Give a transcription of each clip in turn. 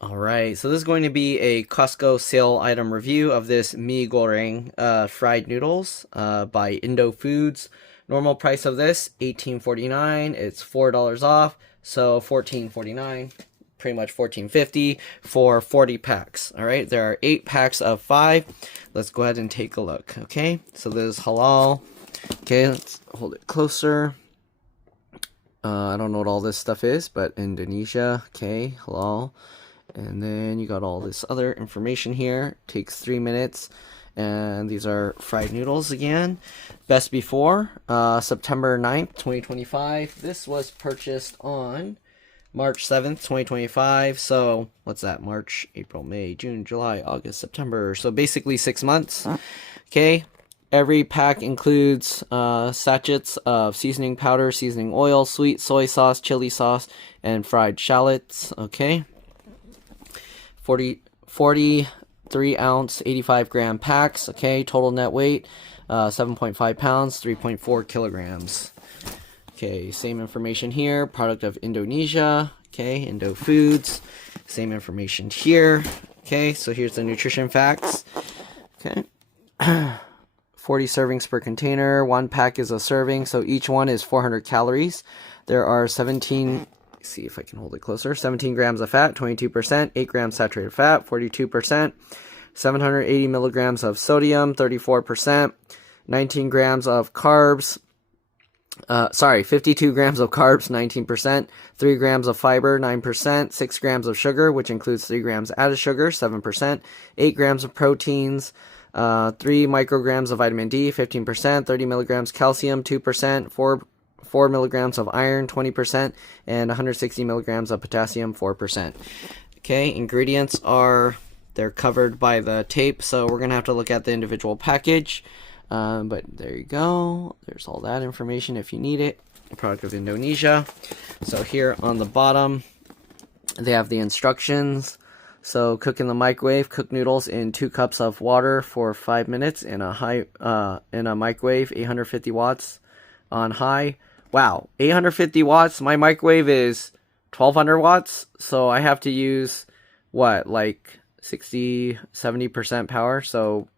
Alright, so this is going to be a Costco sale item review of this Mi Goreng fried noodles by Indofoods. Normal price of this, $18.49. It's $4 off, so $14.49. Pretty much $14.50 for 40 packs. Alright, there are 8 packs of 5. Let's go ahead and take a look. Okay, so this is halal. Okay, let's hold it closer. I don't know what all this stuff is, but Indonesia. Okay, halal. And then you got all this other information here. Takes 3 minutes. And these are fried noodles again. Best before, September 9th, 2025. This was purchased on March 7th, 2025. So, what's that? March, April, May, June, July, August, September. So, basically 6 months. Okay. Every pack includes sachets of seasoning powder, seasoning oil, sweet soy sauce, chili sauce, and fried shallots. Okay. 43 ounce, 85 gram packs. Okay, total net weight 7.5 pounds, 3.4 kilograms. Okay, same information here. Product of Indonesia. Okay, Indofoods. Same information here. Okay, so here's the nutrition facts. Okay. 40 servings per container. 1 pack is a serving, so each one is 400 calories. There are 17. See if I can hold it closer. 17 grams of fat, 22%, 8 grams saturated fat, 42%, 780 milligrams of sodium, 34%, 19 grams of carbs, 52 grams of carbs, 19%, 3 grams of fiber, 9%, 6 grams of sugar, which includes 3 grams added sugar, 7%, 8 grams of proteins, 3 micrograms of vitamin D, 15%, 30 milligrams calcium, 2%, 4 milligrams of iron, 20%, and 160 milligrams of potassium, 4%. Okay, ingredients are, they're covered by the tape, so we're going to have to look at the individual package. But there you go. There's all that information if you need it. Product of Indonesia. So here on the bottom, they have the instructions. So cook in the microwave. Cook noodles in 2 cups of water for 5 minutes in a microwave, 850 watts on high. Wow, 850 watts. My microwave is 1200 watts, so I have to use what, like 60-70% power. So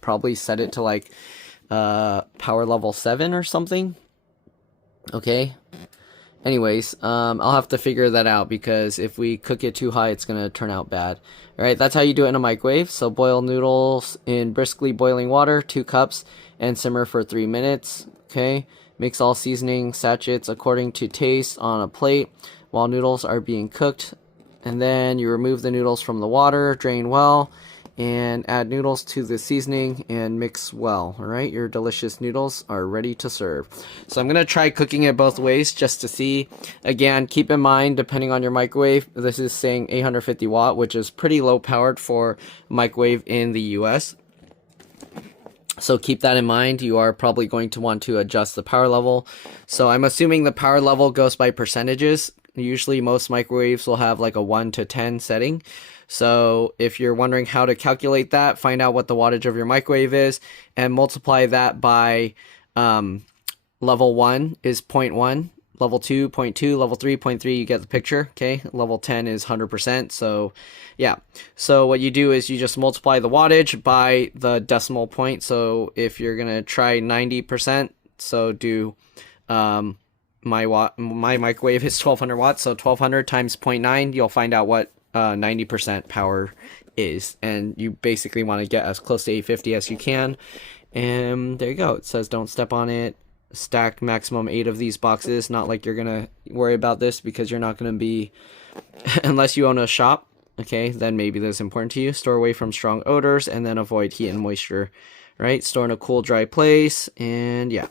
probably set it to like power level 7 or something. Okay. Anyways, I'll have to figure that out because if we cook it too high, it's gonna turn out bad. All right, that's how you do it in a microwave. So boil noodles in briskly boiling water, 2 cups, and simmer for 3 minutes. Okay. Mix all seasoning sachets according to taste on a plate while noodles are being cooked. And then you remove the noodles from the water, drain well, and add noodles to the seasoning and mix well. Alright, your delicious noodles are ready to serve. So I'm going to try cooking it both ways just to see. Again, keep in mind, depending on your microwave, this is saying 850 watt, which is pretty low powered for microwave in the US. So keep that in mind. You are probably going to want to adjust the power level. So I'm assuming the power level goes by percentages. Usually most microwaves will have like a 1 to 10 setting. So if you're wondering how to calculate that, find out what the wattage of your microwave is and multiply that by level 1 is 0.1. Level 2, 0.2, level 3, 0.3, you get the picture, okay? Level 10 is 100%, so yeah. So what you do is you just multiply the wattage by the decimal point. So if you're gonna try 90%, so do, my microwave is 1200 watts, so 1200 times 0.9, you'll find out what 90% power is. And you basically wanna get as close to 850 as you can. And there you go, it says don't step on it. Stack maximum 8 of these boxes. Not like you're gonna worry about this because you're not gonna be, unless you own a shop, okay, then maybe this is important to you. Store away from strong odors and then avoid heat and moisture, right? Store in a cool, dry place, and yeah.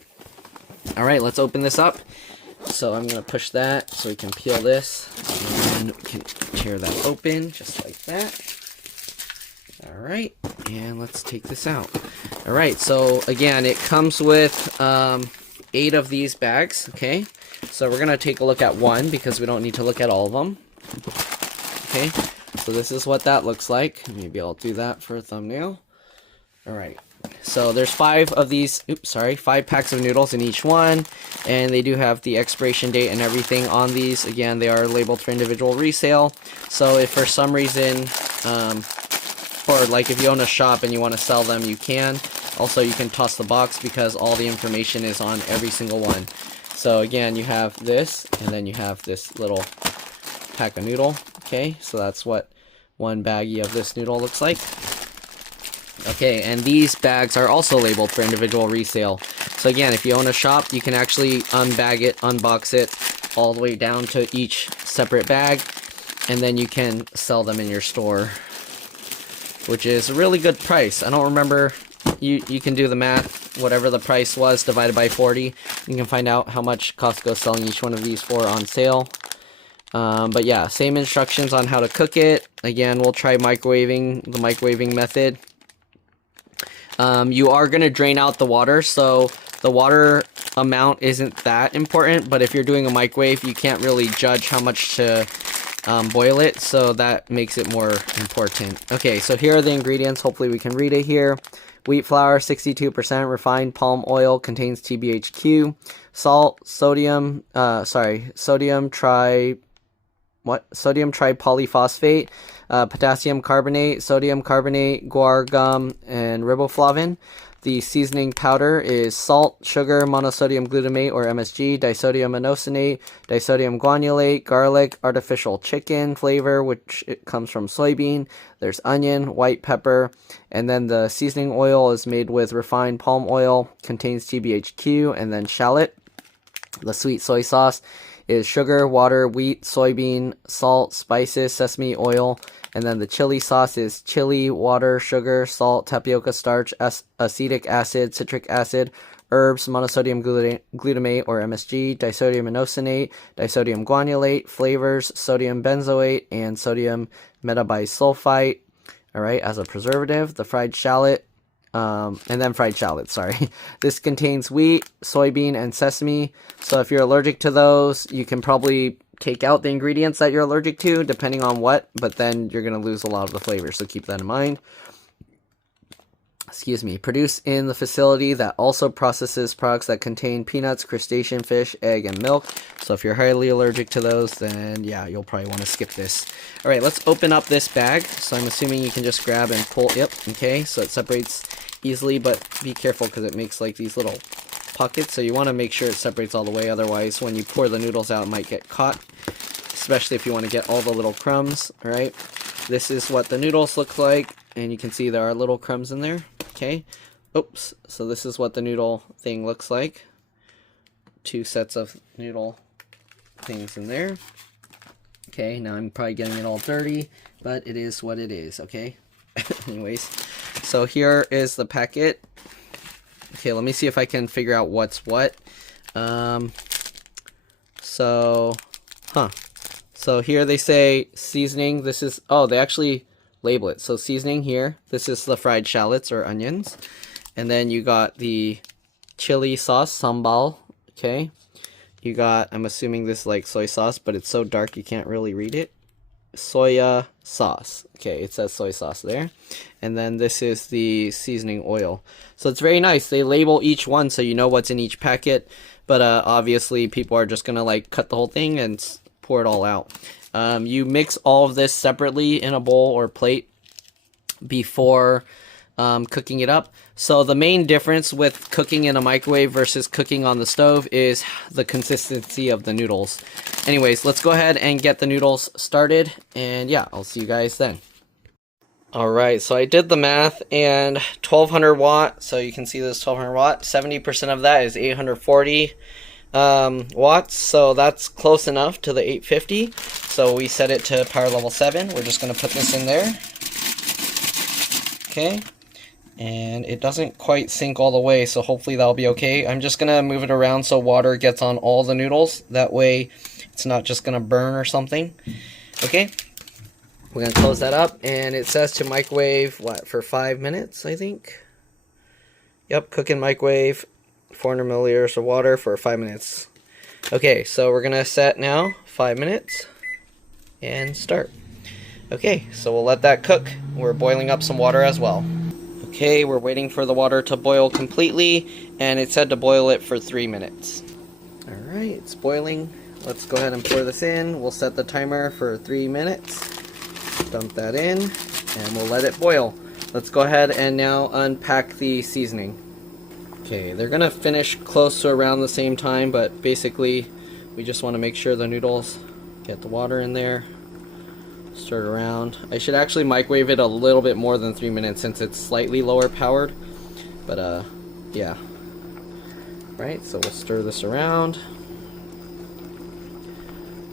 All right, let's open this up. So I'm gonna push that so we can peel this and we can tear that open just like that. All right, and let's take this out. All right, so again, it comes with 8 of these bags, okay? So we're going to take a look at one because we don't need to look at all of them. Okay, so this is what that looks like. Maybe I'll do that for a thumbnail. All right, so there's 5 of these, 5 packs of noodles in each one, and they do have the expiration date and everything on these. Again, they are labeled for individual resale, so if for some reason, or like if you own a shop and you want to sell them, you can. Also, you can toss the box because all the information is on every single one. So again, you have this, and then you have this little pack of noodle. Okay, so that's what one baggie of this noodle looks like. Okay, and these bags are also labeled for individual resale. So again, if you own a shop, you can actually unbag it, unbox it, all the way down to each separate bag, and then you can sell them in your store, which is a really good price. I don't remember, you can do the math, whatever the price was divided by 40, you can find out how much Costco is selling each one of these for on sale. But yeah, same instructions on how to cook it. Again, we'll try microwaving, the microwaving method. You are going to drain out the water, so the water amount isn't that important, but if you're doing a microwave, you can't really judge how much to boil it, so that makes it more important. Okay, so here are the ingredients. Hopefully we can read it here. Wheat flour, 62%, refined palm oil, contains TBHQ, salt, sodium tripolyphosphate, potassium carbonate, sodium carbonate, guar gum, and riboflavin. The seasoning powder is salt, sugar, monosodium glutamate or MSG, disodium inosinate, disodium guanylate, garlic, artificial chicken flavor, which it comes from soybean. There's onion, white pepper, and then the seasoning oil is made with refined palm oil, contains TBHQ, and then shallot. The sweet soy sauce is sugar, water, wheat, soybean, salt, spices, sesame oil, and then the chili sauce is chili, water, sugar, salt, tapioca starch, acetic acid, citric acid, herbs, monosodium glutamate or MSG, disodium inosinate, disodium guanylate, flavors, sodium benzoate, and sodium metabisulfite, alright, as a preservative. The fried shallot, This contains wheat, soybean, and sesame. So if you're allergic to those, you can probably take out the ingredients that you're allergic to, depending on what, but then you're going to lose a lot of the flavor, so keep that in mind. Produced in the facility that also processes products that contain peanuts, crustacean, fish, egg, and milk. So if you're highly allergic to those, then yeah, you'll probably want to skip this. Alright, let's open up this bag. So I'm assuming you can just grab and pull. Yep, okay, so it separates easily, but be careful because it makes like these little pockets, so you want to make sure it separates all the way, otherwise when you pour the noodles out it might get caught, especially if you want to get all the little crumbs. Alright, this is what the noodles look like, and you can see there are little crumbs in there. Okay, oops, so this is what the noodle thing looks like. 2 sets of noodle things in there. Okay, now I'm probably getting it all dirty, but it is what it is, okay? Anyways, so here is the packet. Okay, let me see if I can figure out what's what. So here they say seasoning. This is, oh, they actually label it. So seasoning here, this is the fried shallots or onions. And then you got the chili sauce, sambal, okay? You got, I'm assuming this is like soy sauce, but it's so dark you can't really read it. Soya sauce. Okay, it says soy sauce there. And then this is the seasoning oil. So it's very nice. They label each one so you know what's in each packet. But obviously people are just gonna like cut the whole thing and pour it all out. You mix all of this separately in a bowl or plate before cooking it up. So the main difference with cooking in a microwave versus cooking on the stove is the consistency of the noodles. Anyways, let's go ahead and get the noodles started, and yeah, I'll see you guys then. Alright, so I did the math, and 1200 watt, so you can see this 1200 watt, 70% of that is 840 watts, so that's close enough to the 850. So we set it to power level 7. We're just going to put this in there. Okay. And it doesn't quite sink all the way, so hopefully that'll be okay. I'm just going to move it around so water gets on all the noodles. That way it's not just going to burn or something. Okay. We're going to close that up, and it says to microwave, what, for 5 minutes, I think? Yep, cook in microwave, 400 milliliters of water for 5 minutes. Okay, so we're going to set now, 5 minutes, and start. Okay, so we'll let that cook. We're boiling up some water as well. Okay, we're waiting for the water to boil completely, and it said to boil it for 3 minutes. Alright, it's boiling. Let's go ahead and pour this in. We'll set the timer for 3 minutes. Dump that in, and we'll let it boil. Let's go ahead and now unpack the seasoning. Okay, they're gonna finish close to around the same time, but basically we just want to make sure the noodles get the water in there. Stir it around. I should actually microwave it a little bit more than 3 minutes since it's slightly lower powered, but yeah. Right, so we'll stir this around.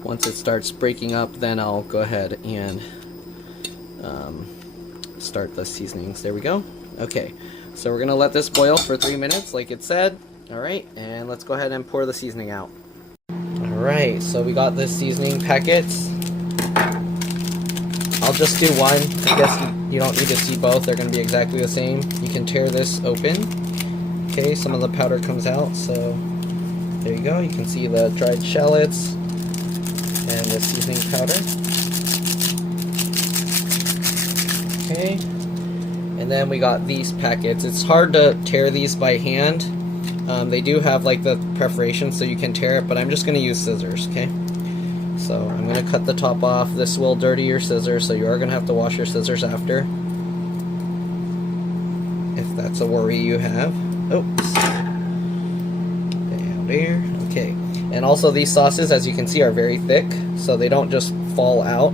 Once it starts breaking up, then I'll go ahead and start the seasonings. There we go. Okay, so we're gonna let this boil for 3 minutes like it said. Alright, and let's go ahead and pour the seasoning out. Alright, so we got this seasoning packets. I'll just do one. I guess you don't need to see both. They're going to be exactly the same. You can tear this open. Okay, some of the powder comes out. So there you go. You can see the dried shallots and the seasoning powder. Okay. And then we got these packets. It's hard to tear these by hand. They do have like the perforation so you can tear it, but I'm just going to use scissors, okay? So I'm going to cut the top off. This will dirty your scissors, so you are going to have to wash your scissors after, if that's a worry you have. Oops. Down there. Okay. And also these sauces, as you can see, are very thick, so they don't just fall out.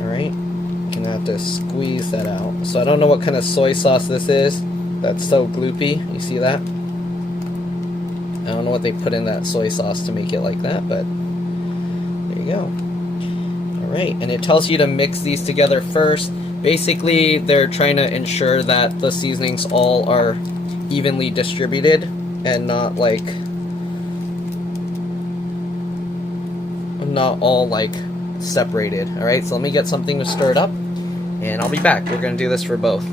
Alright. You're going to have to squeeze that out. So I don't know what kind of soy sauce this is. That's so gloopy. You see that? I don't know what they put in that soy sauce to make it like that, but there you go. Alright, and it tells you to mix these together first. Basically, they're trying to ensure that the seasonings all are evenly distributed and not all like separated. Alright, so let me get something to stir it up, and I'll be back. We're going to do this for both.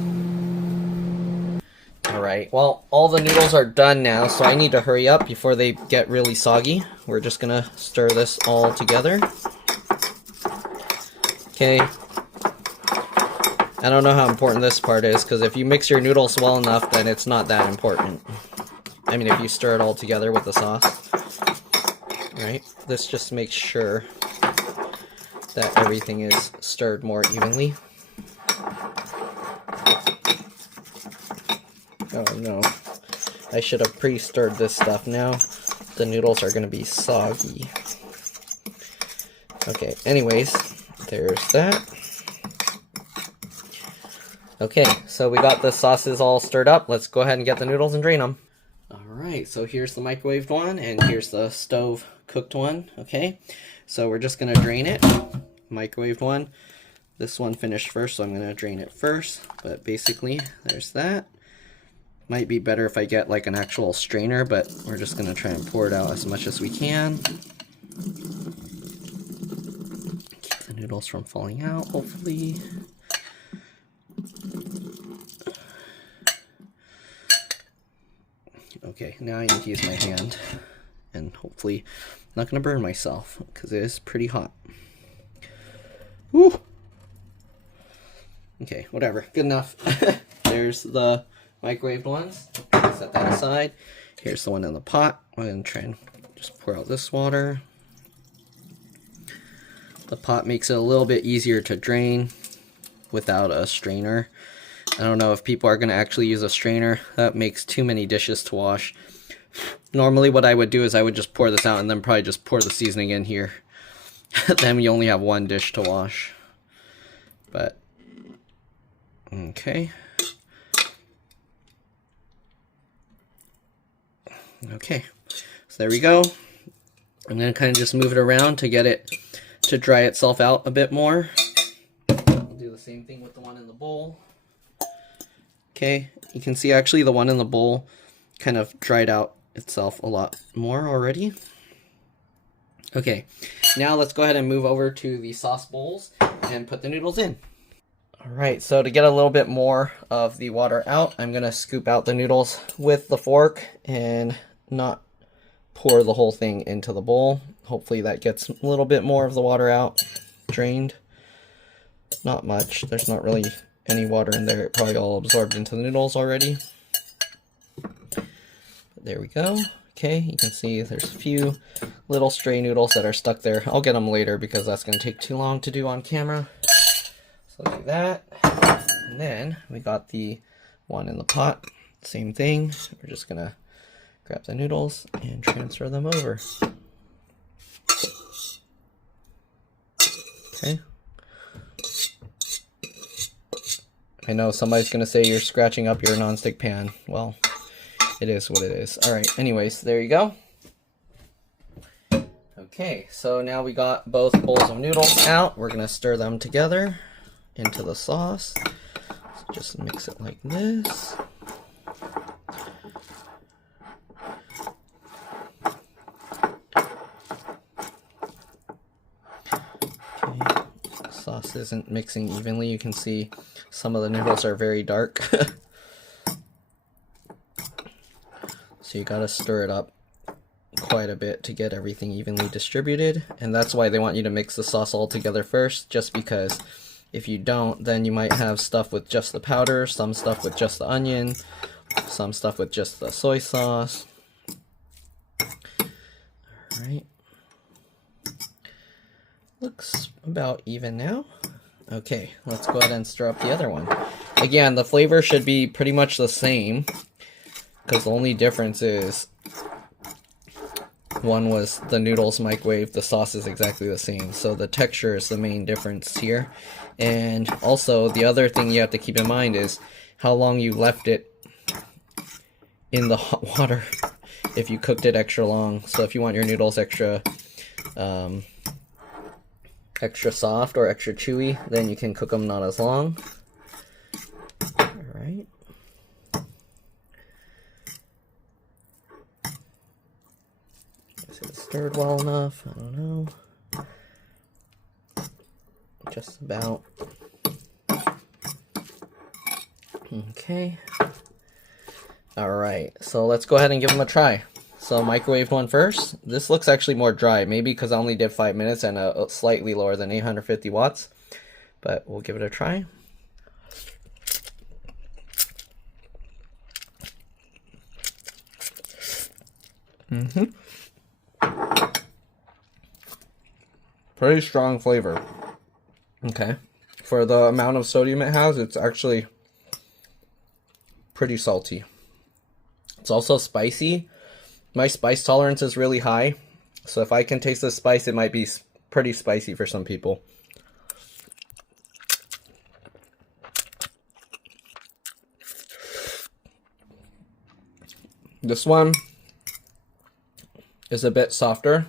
Alright, well, all the noodles are done now, so I need to hurry up before they get really soggy. We're just gonna stir this all together. Okay. I don't know how important this part is, because if you mix your noodles well enough, then it's not that important. I mean, if you stir it all together with the sauce. Right? This just makes sure that everything is stirred more evenly. Oh no, I should have pre-stirred this stuff. Now the noodles are going to be soggy. Okay, anyways, there's that. Okay, so we got the sauces all stirred up. Let's go ahead and get the noodles and drain them. Alright, so here's the microwaved one, and here's the stove cooked one. Okay, so we're just going to drain it. Microwaved one. This one finished first, so I'm going to drain it first. But basically, there's that. Might be better if I get like an actual strainer, but we're just going to try and pour it out as much as we can. Keep the noodles from falling out, hopefully. Okay, now I need to use my hand, and hopefully I'm not going to burn myself, because it is pretty hot. Woo! Okay, whatever. Good enough. There's the microwaved ones. Set that aside. Here's the one in the pot. I'm going to try and just pour out this water. The pot makes it a little bit easier to drain without a strainer. I don't know if people are going to actually use a strainer. That makes too many dishes to wash. Normally what I would do is I would just pour this out and then probably just pour the seasoning in here. Then we only have one dish to wash. But, okay. Okay, so there we go. I'm going to kind of just move it around to get it to dry itself out a bit more. I'll do the same thing with the one in the bowl. Okay, you can see actually the one in the bowl kind of dried out itself a lot more already. Okay, now let's go ahead and move over to the sauce bowls and put the noodles in. Alright, so to get a little bit more of the water out, I'm going to scoop out the noodles with the fork and not pour the whole thing into the bowl. Hopefully that gets a little bit more of the water out, drained. Not much. There's not really any water in there. It probably all absorbed into the noodles already. There we go. Okay, you can see there's a few little stray noodles that are stuck there. I'll get them later because that's going to take too long to do on camera. So do that. And then we got the one in the pot. Same thing. We're just going to grab the noodles and transfer them over. Okay. I know somebody's going to say you're scratching up your nonstick pan. Well, it is what it is. Alright, anyways, there you go. Okay, so now we got both bowls of noodles out. We're going to stir them together into the sauce. So just mix it like this. Okay, sauce isn't mixing evenly. You can see some of the noodles are very dark. So you gotta stir it up quite a bit to get everything evenly distributed, and that's why they want you to mix the sauce all together first, just because if you don't, then you might have stuff with just the powder, some stuff with just the onion, some stuff with just the soy sauce. Alright. Looks about even now. Okay, let's go ahead and stir up the other one. Again, the flavor should be pretty much the same, because the only difference is one was the noodles microwave, the sauce is exactly the same. So the texture is the main difference here. And also the other thing you have to keep in mind is how long you left it in the hot water if you cooked it extra long. So if you want your noodles extra extra soft or extra chewy, then you can cook them not as long. Alright. Is it stirred well enough? I don't know. Just about. Okay. Alright, so let's go ahead and give them a try. So microwave one first. This looks actually more dry, maybe because I only did 5 minutes and slightly lower than 850 watts. But we'll give it a try. Pretty strong flavor. Okay. For the amount of sodium it has, it's actually pretty salty. It's also spicy. My spice tolerance is really high, so if I can taste the spice, it might be pretty spicy for some people. This one is a bit softer.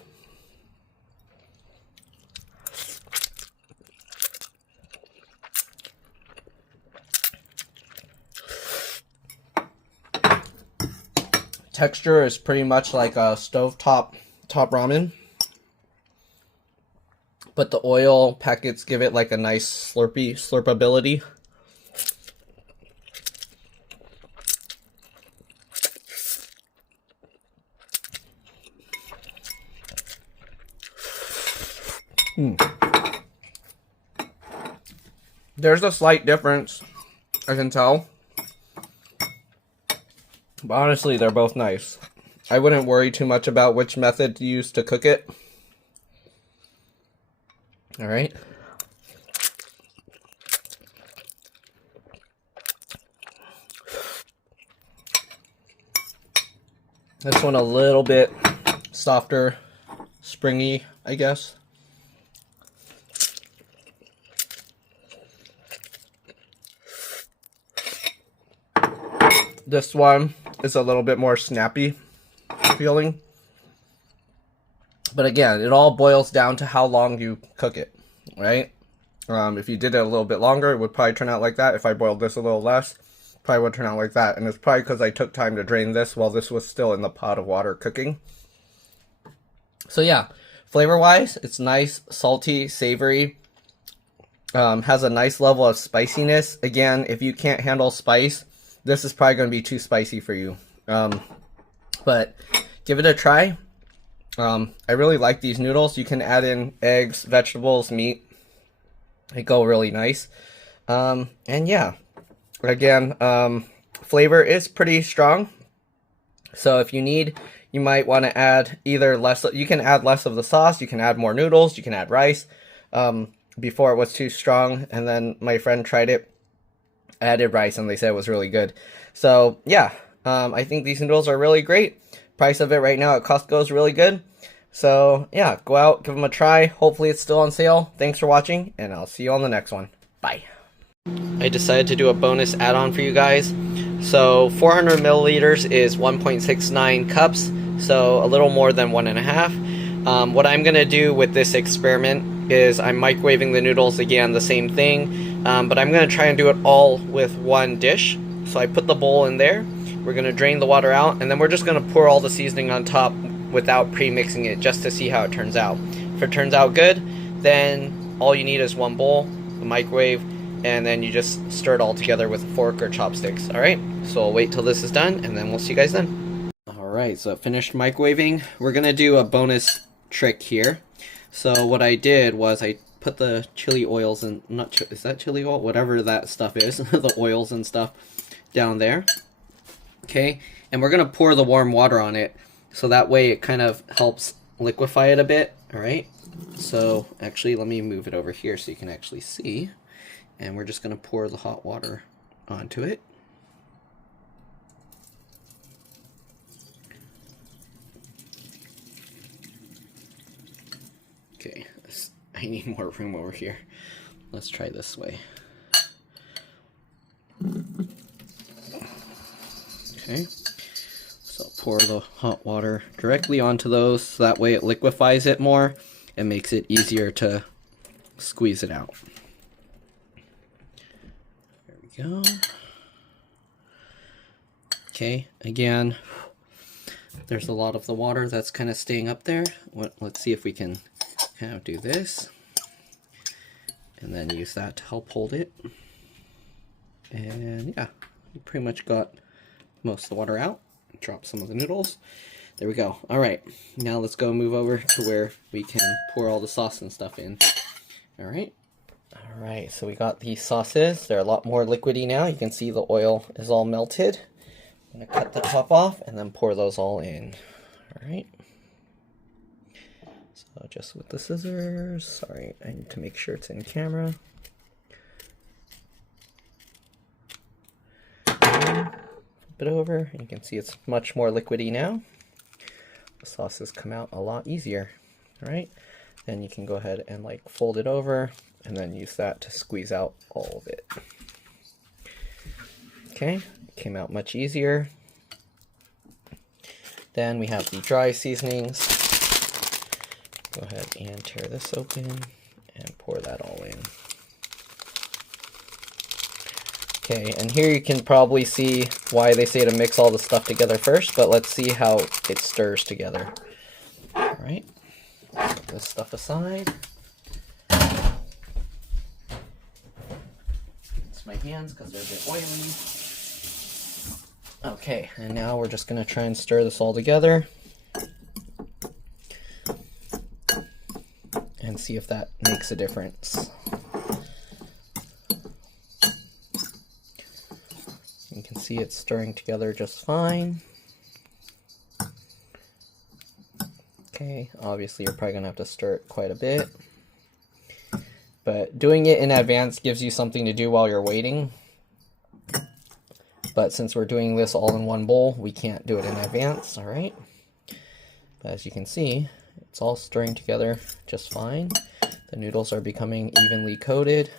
Texture is pretty much like a stovetop ramen, but the oil packets give it like a nice slurpability. There's a slight difference, I can tell. But honestly, they're both nice. I wouldn't worry too much about which method to use to cook it. Alright. This one a little bit softer, springy, I guess. This one is a little bit more snappy feeling. But again, it all boils down to how long you cook it, right? If you did it a little bit longer, it would probably turn out like that. If I boiled this a little less, probably would turn out like that. And it's probably because I took time to drain this while this was still in the pot of water cooking. So yeah, flavor-wise, it's nice, salty, savory. Has a nice level of spiciness. Again, if you can't handle spice, this is probably going to be too spicy for you. But give it a try. I really like these noodles. You can add in eggs, vegetables, meat. They go really nice. And yeah, again, flavor is pretty strong. So if you need, you might want to add either less, you can add less of the sauce, you can add more noodles, you can add rice. Before it was too strong, and then my friend tried it, added rice, and they said it was really good. So yeah, I think these noodles are really great. Price of it right now at Costco is really good. So yeah, go out, give them a try. Hopefully it's still on sale. Thanks for watching, and I'll see you on the next one. Bye. I decided to do a bonus add-on for you guys. So 400 milliliters is 1.69 cups, so a little more than 1.5. What I'm going to do with this experiment is I'm microwaving the noodles again, the same thing, but I'm going to try and do it all with one dish. So I put the bowl in there, we're going to drain the water out, and then we're just going to pour all the seasoning on top without pre-mixing it, just to see how it turns out. If it turns out good, then all you need is one bowl, the microwave, and then you just stir it all together with a fork or chopsticks. Alright, so I'll wait till this is done, and then we'll see you guys then. Alright, so finished microwaving. We're going to do a bonus trick here. So what I did was I put the chili oils in, is that chili oil? Whatever that stuff is, the oils and stuff down there. Okay, and we're going to pour the warm water on it, so that way it kind of helps liquefy it a bit. Alright, so actually let me move it over here so you can actually see. And we're just going to pour the hot water onto it. Okay, I need more room over here. Let's try this way. Okay, so pour the hot water directly onto those, so that way it liquefies it more and makes it easier to squeeze it out. Go. Okay, again, there's a lot of the water that's kind of staying up there. Let's see if we can kind of do this, and then use that to help hold it. And yeah, we pretty much got most of the water out. Drop some of the noodles. There we go. All right, now let's go move over to where we can pour all the sauce and stuff in. All right. Alright, so we got these sauces. They're a lot more liquidy now. You can see the oil is all melted. I'm going to cut the top off and then pour those all in. Alright. So just with the scissors. Sorry, I need to make sure it's in camera. Flip it over. You can see it's much more liquidy now. The sauces come out a lot easier. Alright. Then you can go ahead and like fold it over, and then use that to squeeze out all of it. Okay, came out much easier. Then we have the dry seasonings. Go ahead and tear this open and pour that all in. Okay, and here you can probably see why they say to mix all the stuff together first, but let's see how it stirs together. All right, put this stuff aside. My hands because they're a bit oily. Okay, and now we're just going to try and stir this all together and see if that makes a difference. You can see it's stirring together just fine. Okay, obviously you're probably going to have to stir it quite a bit. But doing it in advance gives you something to do while you're waiting. But since we're doing this all in one bowl, we can't do it in advance, alright? But as you can see, it's all stirring together just fine. The noodles are becoming evenly coated.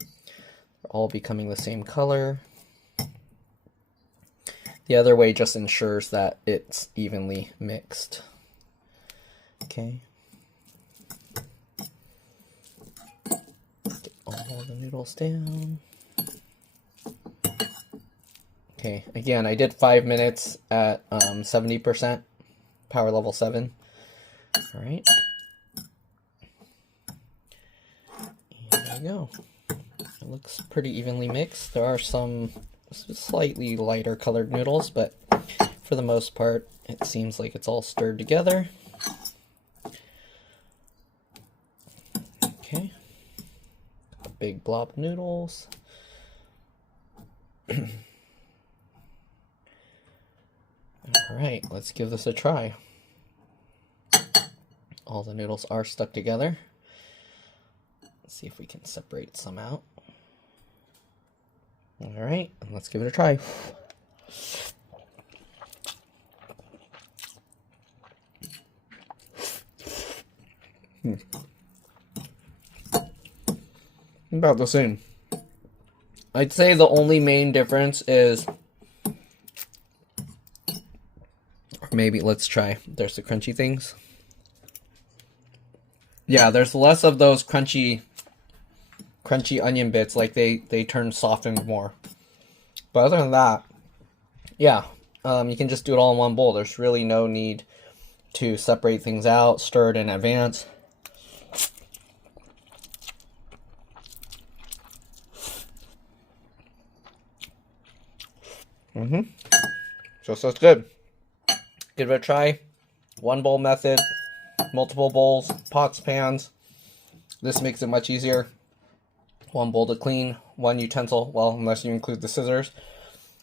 They're all becoming the same color. The other way just ensures that it's evenly mixed. Okay. All the noodles down. Okay, again, I did 5 minutes at 70%, power level 7. All right. And there we go. It looks pretty evenly mixed. There are some slightly lighter colored noodles, but for the most part, it seems like it's all stirred together. Okay. A big blob of noodles. Alright, let's give this a try. All the noodles are stuck together. Let's see if we can separate some out. Alright, let's give it a try. About the same. I'd say the only main difference is, maybe let's try. There's the crunchy things. Yeah, there's less of those crunchy onion bits. Like they turn softened more. But other than that, yeah, you can just do it all in one bowl. There's really no need to separate things out, stir it in advance. So it's good. Give it a try. One bowl method, multiple bowls, pots, pans. This makes it much easier. One bowl to clean, one utensil, well, unless you include the scissors.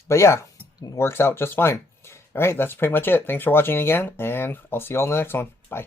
But yeah, it works out just fine. Alright, that's pretty much it. Thanks for watching again, and I'll see you all in the next one. Bye.